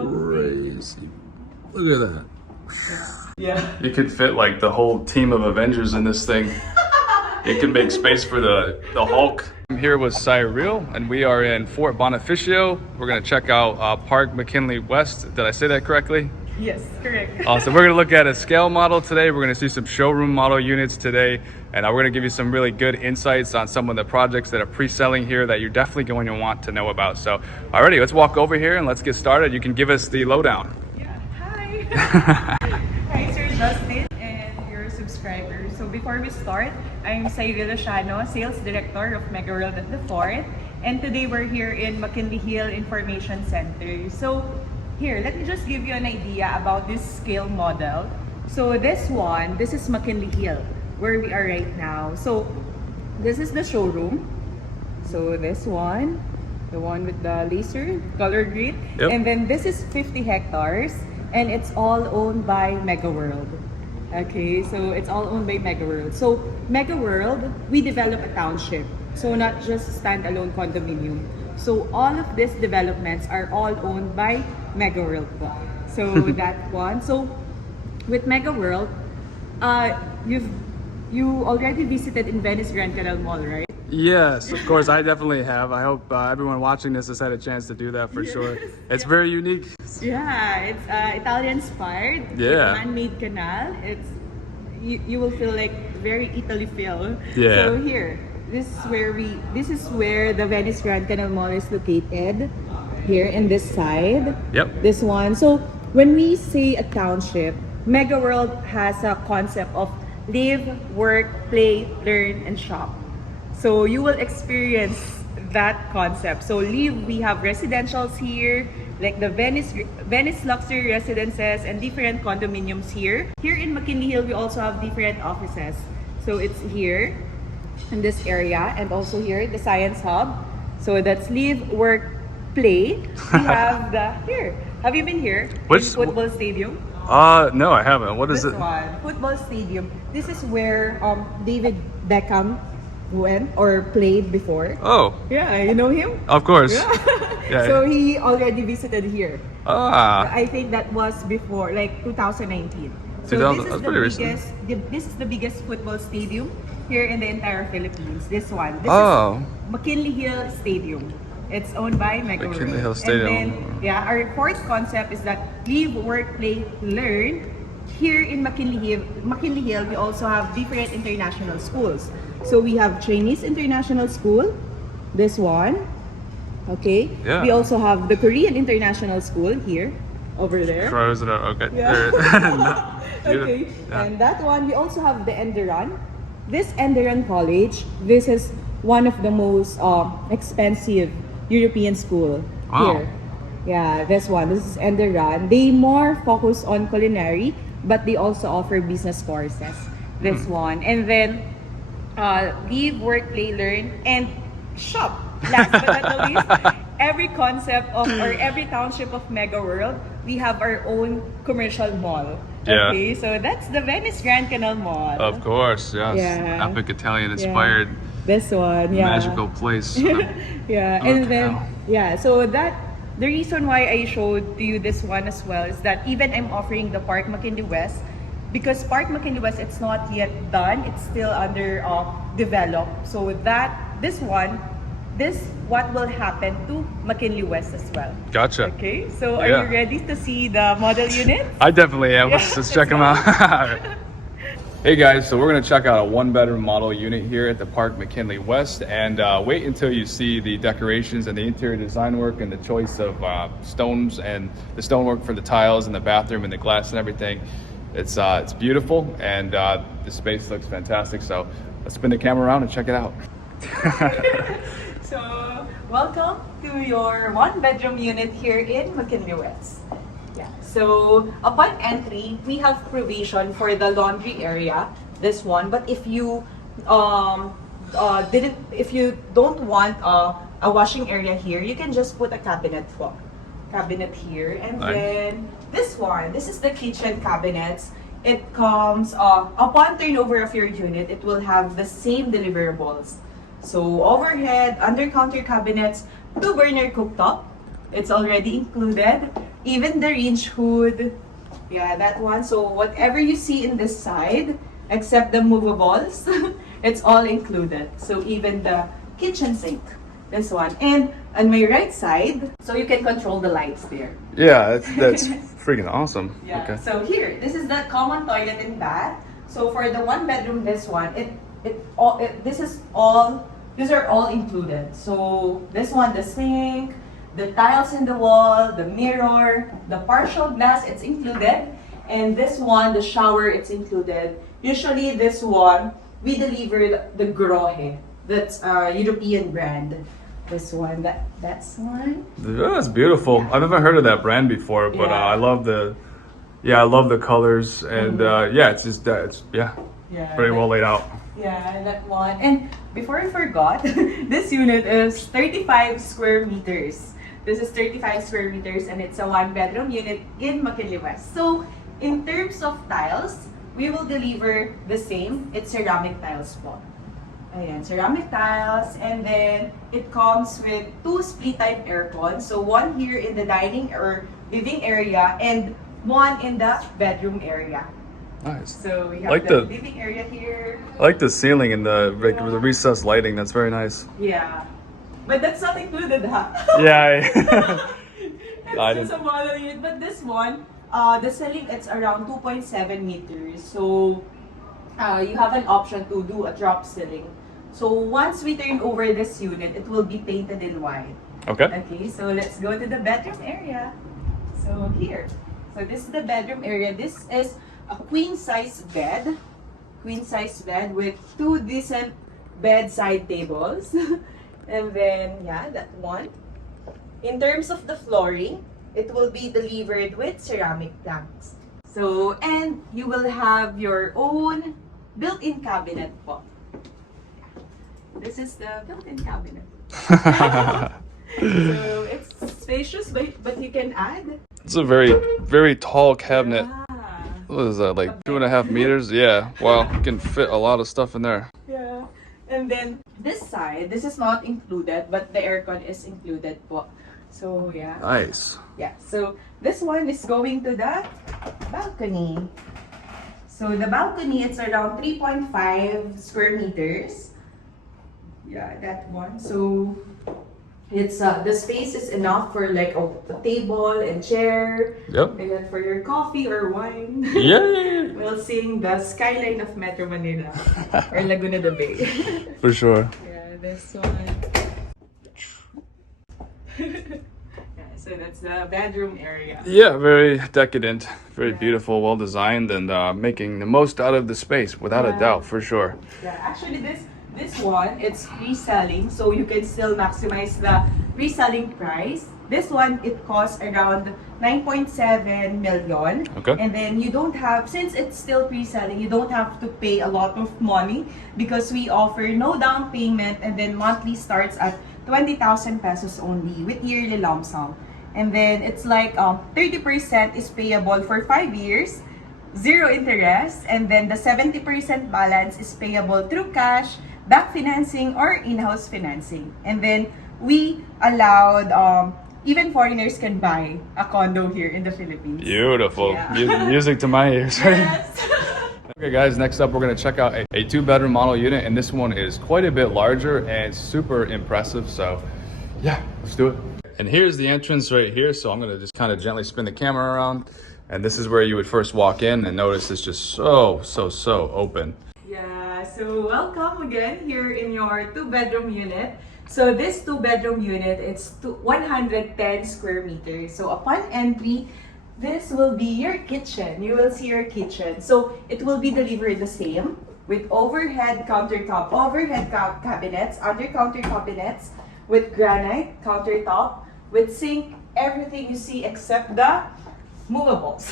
crazy. Look at that. Yeah. You could fit like the whole team of Avengers in this thing. It could make space for the Hulk. I'm here with Cyril, and we are in Fort Bonifacio. We're gonna check out Park McKinley West. Did I say that correctly? Yes, correct. Awesome. We're gonna look at a scale model today. We're gonna see some showroom model units today, and we're gonna give you some really good insights on some of the projects that are pre-selling here that you're definitely going to want to know about. So, alrighty, let's walk over here and let's get started. You can give us the lowdown. Yeah. Hi. Hi, Sir Justin and your subscribers. So before we start, I'm Cyril, Sales Director of MegaWorld at the Fort, and today we're here in McKinley Hill Information Center. So here, let me just give you an idea about this scale model. So this is McKinley Hill, where we are right now. So this is the showroom. So this one, the one with the laser color green. Yep. And then this is 50 hectares, and it's all owned by MegaWorld. Okay, so it's all owned by MegaWorld. So MegaWorld, we develop a township. So not just standalone condominium. So all of these developments are all owned by MegaWorld po. So that one. So with MegaWorld, you already visited in Venice Grand Canal Mall, right? Yes, of course, I definitely have. I hope everyone watching this has had a chance to do that for sure. It's very unique. Yeah, it's Italian-inspired. Yeah. Man-made canal. It's you will feel like very Italy feel. Yeah. So here, this is where the Venice Grand Canal Mall is located. Here in this side. Yep. This one. So when we say a township, MegaWorld has a concept of live, work, play, learn, and shop. So you will experience that concept. So live, we have residentials here, like the Venice luxury residences and different condominiums here. Here in McKinley Hill, we also have different offices. So it's here in this area, and also here the Science Hub. So that's live, work, play. We have the here. Have you been here? Which football stadium? No, I haven't. What is This it? one, football stadium. This is where David Beckham went or played before. Oh. Yeah, you know him? Of course. Yeah. So he already visited here. Ah. I think that was before, like 2019. So this is the biggest football stadium here in the entire Philippines. This one. This is McKinley Hill Stadium. It's owned by MegaWorld. McKinley Hill Stadium. And then, yeah, our fourth concept is that live, work, play, learn. Here in McKinley Hill, we also have different international schools. So we have Chinese International School, this one. Okay. Yeah. We also have the Korean International School here, over there. Frozen. Okay. Yeah. Okay. Yeah. And that one, we also have the Enderan. This Enderan College, this is one of the most expensive European school here. Yeah, this one. This is Enderan. They more focus on culinary, but they also offer business courses. This one. And then live, work, play, learn, and shop. Last but not the least, every concept of or every township of MegaWorld, we have our own commercial mall. Yeah. Okay, so that's the Venice Grand Canal Mall. Of course, yes. Yeah. Epic Italian inspired This one, yeah. magical place. Yeah, and then so that the reason why I showed to you this one as well is that even I'm offering the Park McKinley West, because Park McKinley West, it's not yet done, it's still under develop. So this what will happen to McKinley West as well. Gotcha. Okay, so are you ready to see the model unit? I definitely am. Let's check them out. Hey guys, so we're going to check out a one-bedroom model unit here at the Park McKinley West, and wait until you see the decorations and the interior design work and the choice of stones and the stonework for the tiles and the bathroom and the glass and everything. It's beautiful, and the space looks fantastic. So let's spin the camera around and check it out. So welcome to your one-bedroom unit here in McKinley West. Yeah. So upon entry, we have provision for the laundry area, this one. But if you don't want a washing area here, you can just put a cabinet here. And then this one, this is the kitchen cabinets. It comes upon turnover of your unit, it will have the same deliverables. So overhead, under counter cabinets, 2-burner cooktop. It's already included. even the range hood. Yeah, that one. So whatever you see in this side, except the movables, it's all included. So even the kitchen sink, this one. And on my right side, so you can control the lights there. Yeah, that's freaking awesome. Yeah. Okay. So here, this is the common toilet and bath. So for the one bedroom, this one, these are all included. So this one, the sink, the tiles in the wall, the mirror, the partial glass, it's included. And this one, the shower, it's included. Usually this one, we deliver the Grohe. That's a European brand. This one, that's one. That's beautiful. Yeah. I've never heard of that brand before, but Yeah. I love the colors and yeah, it's just Yeah, very well laid out. Yeah, that one. And before I forgot, this unit is 35 square meters. This is 35 square meters and it's a one bedroom unit in McKinley West. So in terms of tiles, we will deliver the same. It's ceramic tiles po. Ayan, ceramic tiles. And then it comes with two split type aircons. So one here in the dining or living area and one in the bedroom area. Nice. So we have Like the the- living area here. I like the ceiling and the recessed lighting. That's very nice. Yeah. But that's not included, huh? Yeah. I It's just a didn't- model unit. But this one, the ceiling, it's around 2.7 meters. So you have an option to do a drop ceiling. So once we turn over this unit, it will be painted in white. Okay. Okay, so let's go to the bedroom area. So here. So this is the bedroom area. This is a queen size bed. Queen size bed with two decent bedside tables. And then, yeah, that one. In terms of the flooring, it will be delivered with ceramic planks. So, and you will have your own built-in cabinet po. This is the built-in cabinet. So it's spacious, but you can add. It's a very tall cabinet. Yeah. What is that, like 2.5 meters? Yeah. Wow, you can fit a lot of stuff in there. Yeah. And then this side, this is not included, but the aircon is included po. So yeah. Nice. Yeah. So this one is going to the balcony. So the balcony, it's around 3.5 square meters. Yeah, that one. So it's the space is enough for like a table and chair. Yep. And then for your coffee or wine. Yeah. While seeing the skyline of Metro Manila or Laguna de Bay. For sure. Yeah, this one. Yeah, so that's the bedroom area. Yeah, very decadent, very beautiful, well designed, and making the most out of the space, without a Yeah. doubt, for sure. Yeah, actually this one, it's reselling, so you can still maximize the reselling price. This one, it costs around 9.7 million. Okay. And then you don't have, since it's still pre-selling, you don't have to pay a lot of money because we offer no down payment and then monthly starts at 20,000 pesos only with yearly lump sum. And then it's like 30% is payable for 5 years, 0 interest, and then the 70% balance is payable through cash, back financing, or in-house financing. And then we allowed even foreigners can buy a condo here in the Philippines. Beautiful. Yeah. Music to my ears, right? Yes. Okay guys, next up we're going to check out a 2-bedroom model unit, and this one is quite a bit larger and super impressive, so yeah, let's do it. And here's the entrance right here, so I'm going to just kind of gently spin the camera around, and this is where you would first walk in and notice it's just so open. Yeah, so welcome again here in your 2-bedroom unit. So this 2-bedroom unit, it's 110 square meters. So upon entry, this will be your kitchen. You will see your kitchen. So it will be delivered the same with overhead countertop, cabinets, under counter cabinets, with granite countertop, with sink, everything you see except the movables.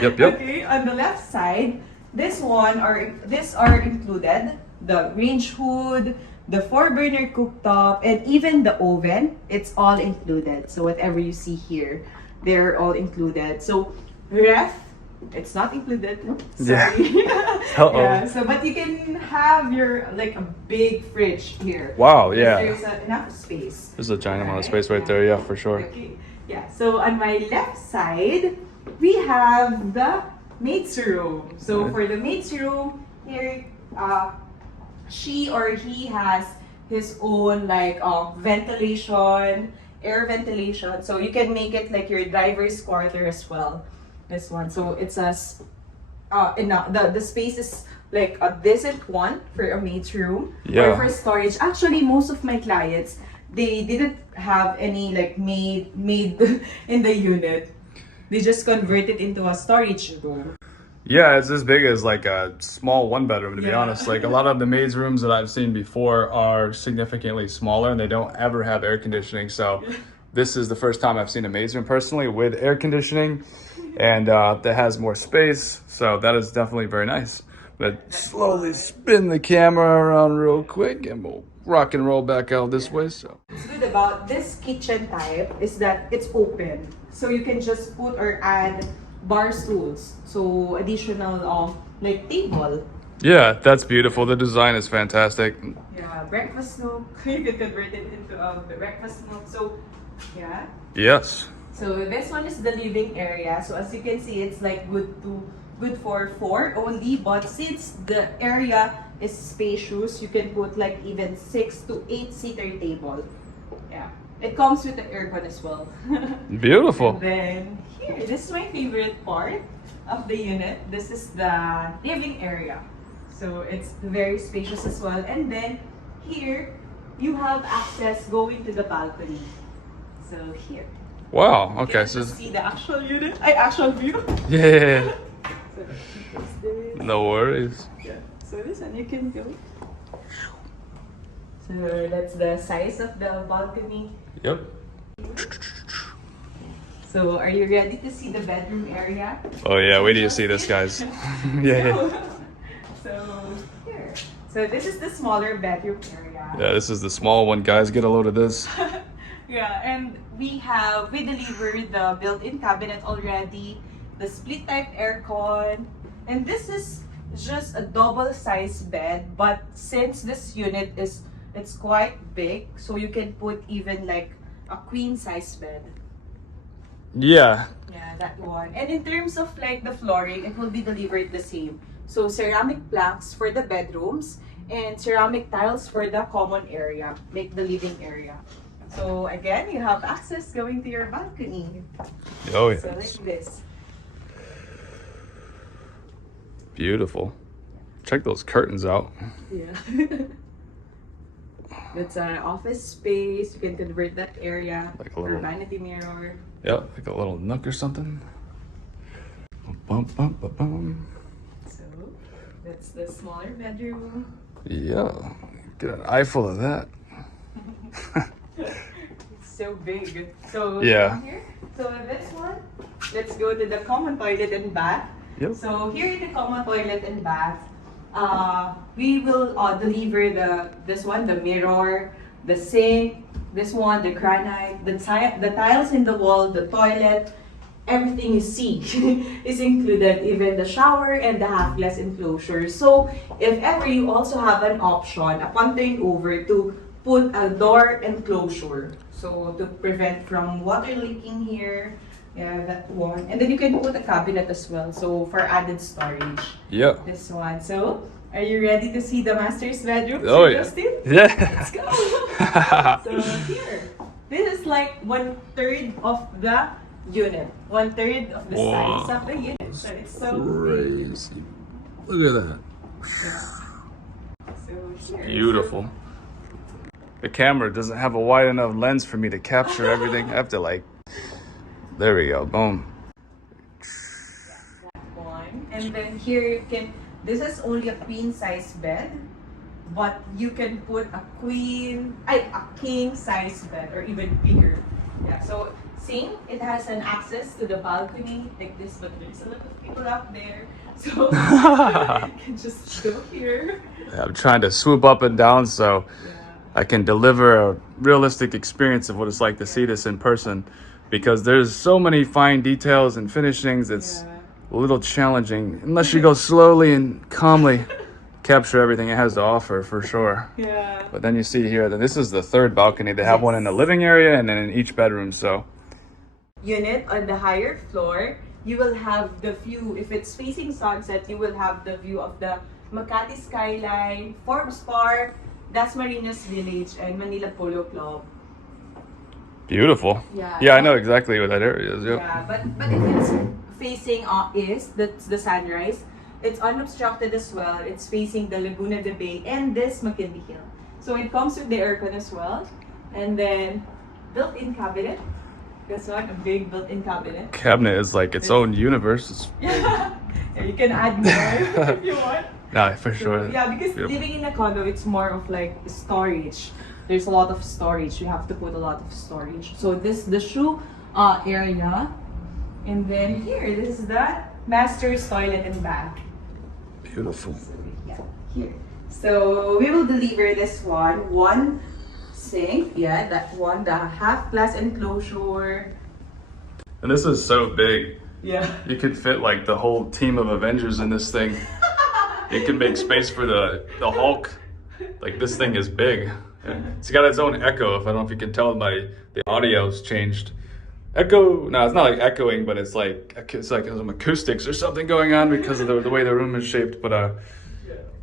Yep. Okay, on the left side, these are included, the range hood, the 4-burner cooktop, and even the oven, it's all included. So whatever you see here, they're all included. So ref, it's not included. Sorry. Uh-oh. Yeah. So but you can have your like a big fridge here. Wow, Because yeah. there's enough space. There's a giant amount of space right there, yeah, for sure. Okay. Yeah, so on my left side, we have the maid's room. So for the maid's room, here, she or he has his own like ventilation, air ventilation. So you can make it like your driver's quarter as well. This one. So it's the space is like a decent one for a maid's room or for storage. Actually, most of my clients, they didn't have any like maid in the unit. They just convert it into a storage room. Yeah, it's as big as like a small one bedroom, to be honest. Like a lot of the maids' rooms that I've seen before are significantly smaller and they don't ever have air conditioning. So this is the first time I've seen a maid's room personally with air conditioning and that has more space. So that is definitely very nice. But slowly spin the camera around real quick and we'll rock and roll back out this way. So what's good about this kitchen type is that it's open. So you can just put or add bar stools, so additional like table. Yeah, that's beautiful. The design is fantastic. Yeah, breakfast nook. You can convert it into a breakfast nook. So yeah. Yes. So this one is the living area. So as you can see, it's like good for 4 only. But since the area is spacious, you can put like even 6 to 8 seater table. Yeah. It comes with the aircon as well. Beautiful. And then here, this is my favorite part of the unit. This is the living area. So it's very spacious as well. And then here, you have access going to the balcony. So here. Wow. Okay. So see the actual unit, actual view. Yeah. So No worries. yeah. So this one you can go. So that's the size of the balcony. Yep. So are you ready to see the bedroom area? Oh yeah, wait till you see this, guys. Yeah. So here. So this is the smaller bedroom area. Yeah, this is the small one, guys. Get a load of this. Yeah, and we delivered the built-in cabinet already, the split type aircon, and this is just a double-sized bed. But since this unit it's quite big, so you can put even like a queen-size bed. Yeah. Yeah, that one. And in terms of like the flooring, it will be delivered the same. So ceramic planks for the bedrooms and ceramic tiles for the common area, make the living area. So again, you have access going to your balcony. Oh yeah. So like this. Beautiful. Check those curtains out. Yeah. That's an office space. You can convert that area Like a for little vanity mirror. Yep, like a little nook or something. Bum, bum, bum, bum. So that's the smaller bedroom. Yeah, get an eyeful of that. It's so big. So Yeah. down here. So this one, let's go to the common toilet and bath. Yep. So here in the common toilet and bath, we will deliver the mirror, the sink, this one, the granite, the tiles in the wall, the toilet, everything you see is included, even the shower and the half glass enclosure. So if ever you also have an option upon turnover to put a door enclosure, so to prevent from water leaking here. Yeah, that one. And then you can put a cabinet as well, so for added storage. Yep. This one. So, are you ready to see the master's bedroom? Oh Sir yeah. Justin? Yeah. Let's go. So here, this is like 1/3 of the unit. 1/3 of the size of the unit. So it's so big. Crazy. Look at that. So here. Beautiful. The camera doesn't have a wide enough lens for me to capture everything. I have to like. There we go. Boom. That one. And then here you can. This is only a queen size bed, but you can put a king size bed or even bigger. Yeah. So same. It has an access to the balcony like this, but there's a lot of people out there, so you can just go here. I'm trying to swoop up and down so I can deliver a realistic experience of what it's like to see this in person, because there's so many fine details and finishings. It's a little challenging unless you go slowly and calmly capture everything it has to offer, for sure. Yeah. But then you see here that this is the third balcony. They have one in the living area and then in each bedroom. So unit on the higher floor, you will have the view. If it's facing sunset, you will have the view of the Makati skyline, Forbes Park, Dasmariñas Village, and Manila Polo Club. Beautiful. Yeah. Yeah, I know exactly what that area is. Yep. Yeah, but if it's facing east, that's the sunrise. It's unobstructed as well. It's facing the Laguna de Bay and this McKinley Hill. So it comes with the aircon as well, and then built-in cabinet. This one, a big built-in cabinet. Cabinet is like its own universe. It's... Yeah, you can add more if you want. Nah, for sure. Yeah, because Beautiful. living in a condo, it's more of like storage. There's a lot of storage. You have to put a lot of storage. So this the shoe area, and then here, this is the master's toilet and bath. Beautiful. So, yeah, here. So we will deliver this one sink. Yeah, that one, the half glass enclosure. And this is so big. Yeah. You could fit like the whole team of Avengers in this thing. It could make space for the Hulk. Like this thing is big. It's got its own echo. If I don't know if you can tell by the audio's changed. Echo. No, it's not like echoing, but it's like some acoustics or something going on because of the way the room is shaped. But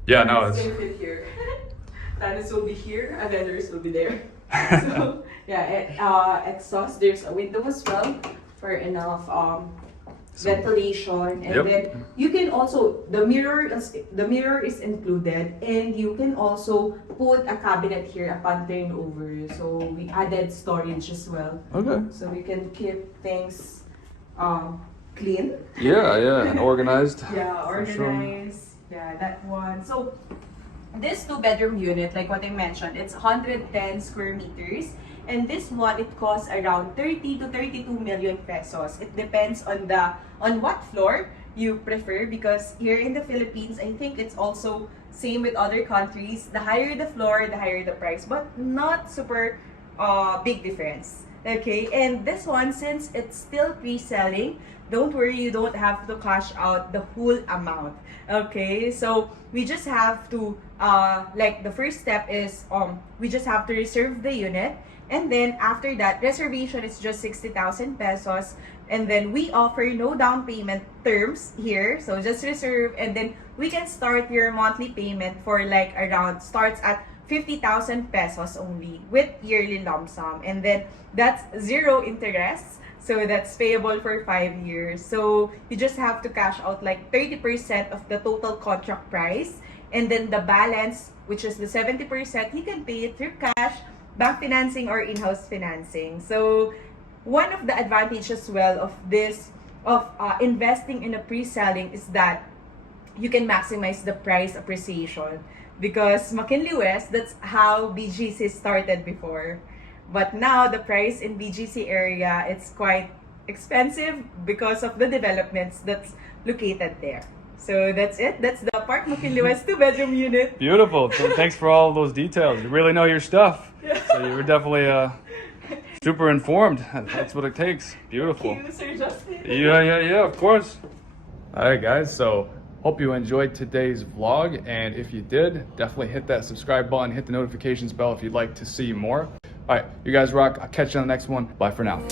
yeah, no, it's. Same thing here. Thanos will be here, Avengers will be there. So yeah, exhaust. There's a window as well for enough ventilation, and Yep. then you can also the mirror is included, and you can also put a cabinet here upon turnover. So we added storage as well, Okay. so we can keep things clean. Yeah, and organized. Yeah, For sure. organized. Yeah, that one. So this 2-bedroom unit, like what I mentioned, it's 110 square meters. And this one, it costs around 30 to 32 million pesos. It depends on what floor you prefer, because here in the Philippines, I think it's also same with other countries. The higher the floor, the higher the price, but not super big difference. Okay, and this one, since it's still pre-selling, don't worry, you don't have to cash out the whole amount. Okay, so we just have to like the first step is we just have to reserve the unit, and then after that, reservation is just 60,000 pesos, and then we offer no down payment terms here. So just reserve, and then we can start your monthly payment for like around starts at 50,000 pesos only with yearly lump sum, and then that's zero interest. So that's payable for 5 years. So you just have to cash out like 30% of the total contract price. And then the balance, which is the 70%, you can pay it through cash, bank financing, or in-house financing. So one of the advantages as well of this, investing in a pre-selling, is that you can maximize the price appreciation. Because McKinley West, that's how BGC started before. But now the price in BGC area, it's quite expensive because of the developments that's located there. So that's it. That's the Park McKinley West 2-bedroom unit. Beautiful. So thanks for all those details. You really know your stuff. So you were definitely super informed. That's what it takes. Beautiful. Thank you, Sir Justin. Yeah, of course. All right, guys. So hope you enjoyed today's vlog. And if you did, definitely hit that subscribe button, hit the notifications bell if you'd like to see more. All right, you guys rock. I'll catch you on the next one. Bye for now.